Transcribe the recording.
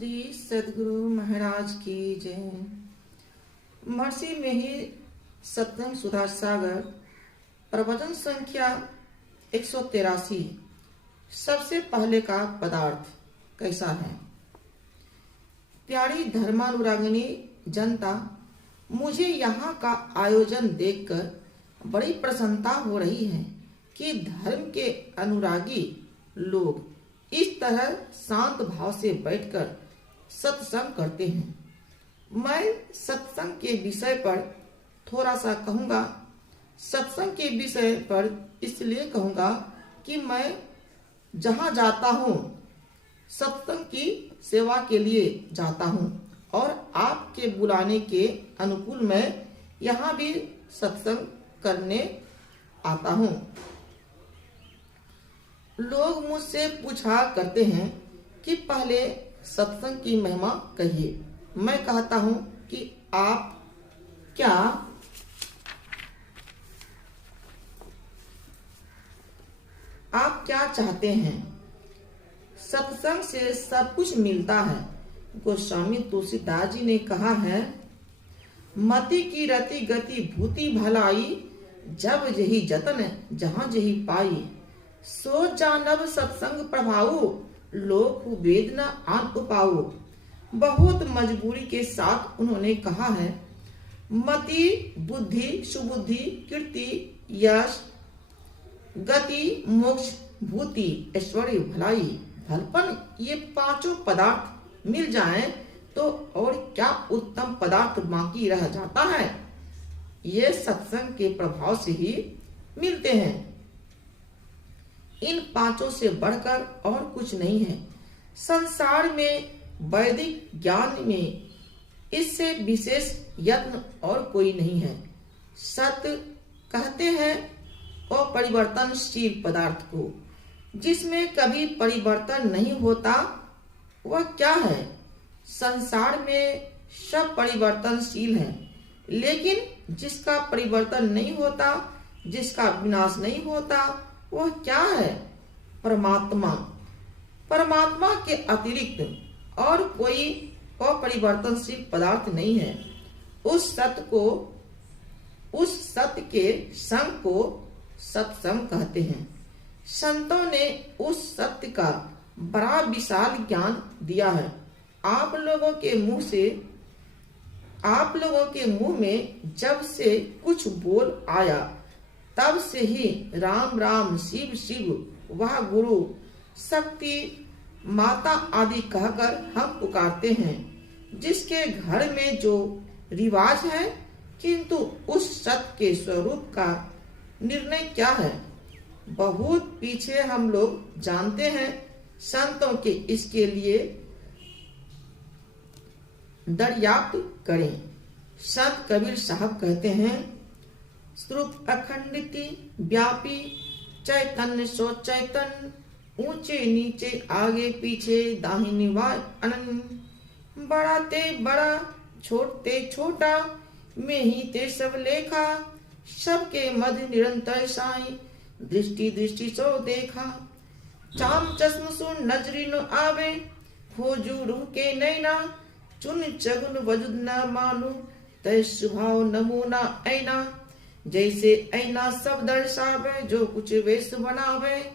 श्री सदगुरु महाराज की जय। महर्षि में ही सत्संग सुधा सागर प्रवचन संख्या 183। सबसे पहले का पदार्थ कैसा है। प्यारी धर्मानुरागिनी जनता, मुझे यहाँ का आयोजन देखकर बड़ी प्रसन्नता हो रही है कि धर्म के अनुरागी लोग इस तरह शांत भाव से बैठकर सत्संग करते हैं। मैं सत्संग के विषय पर थोड़ा सा कहूँगा। सत्संग के विषय पर इसलिए कहूँगा कि मैं जहाँ जाता हूँ सत्संग की सेवा के लिए जाता हूँ और आपके बुलाने के अनुकूल मैं यहाँ भी सत्संग करने आता हूँ। लोग मुझसे पूछा करते हैं कि पहले सत्संग की महिमा कहिए। मैं कहता हूँ कि आप क्या चाहते हैं। सत्संग से सब कुछ मिलता है। गोस्वामी तुलसीदास जी ने कहा है, मति की रति गति भूति भलाई, जब जही जतन जहाँ जही पाई। सो जानब सत्संग प्रभाऊ, लोक वेद न आन उपाऊ। बहुत मजबूरी के साथ उन्होंने कहा है, मति बुद्धि सुबुद्धि कीर्ति यश गति मोक्ष भूति ऐश्वर्य भलाई भलपन, ये पांचों पदार्थ मिल जाएं तो और क्या उत्तम पदार्थ बाकी रह जाता है। ये सत्संग के प्रभाव से ही मिलते हैं। इन पांचों से बढ़कर और कुछ नहीं है। संसार में वैदिक ज्ञान में इससे विशेष यत्न और कोई नहीं है। सत्य कहते हैं अपरिवर्तनशील पदार्थ को, जिसमें कभी परिवर्तन नहीं होता। वह क्या है। संसार में सब परिवर्तनशील है, लेकिन जिसका परिवर्तन नहीं होता, जिसका विनाश नहीं होता, वह क्या है। परमात्मा। परमात्मा के अतिरिक्त और कोई अपरिवर्तनशील पदार्थ नहीं है। उस सत्य के संग को सत्संग कहते हैं। संतों ने उस सत्य का बड़ा विशाल ज्ञान दिया है। आप लोगों के मुंह में जब से कुछ बोल आया, तब से ही राम राम शिव शिव वह गुरु शक्ति माता आदि कहकर हम पुकारते हैं। जिसके घर में जो रिवाज है, किंतु उस सत्य के स्वरूप का निर्णय क्या है, बहुत पीछे हम लोग जानते हैं। संतों के इसके लिए दर्याप्त करें। संत कबीर साहब कहते हैं, स्वरूप अखंडिति व्यापी चैतन्य सो चैतन्य, ऊंचे नीचे आगे पीछे दाहिनी बाएं अनन्य। बड़ा ते बड़ा छोटे छोटा, में ही ते सब लेखा। सबके मध्य निरंतर साई, दृष्टि दृष्टि सो देखा। चाम चश्म सुन नजरी न आवे, खोजू रूह के नैना। चुन चगुन वजुद न मानू, तय स्वभाव नमूना ऐना। जैसे ऐना सब दर्शावे, जो कुछ वेश बनावे।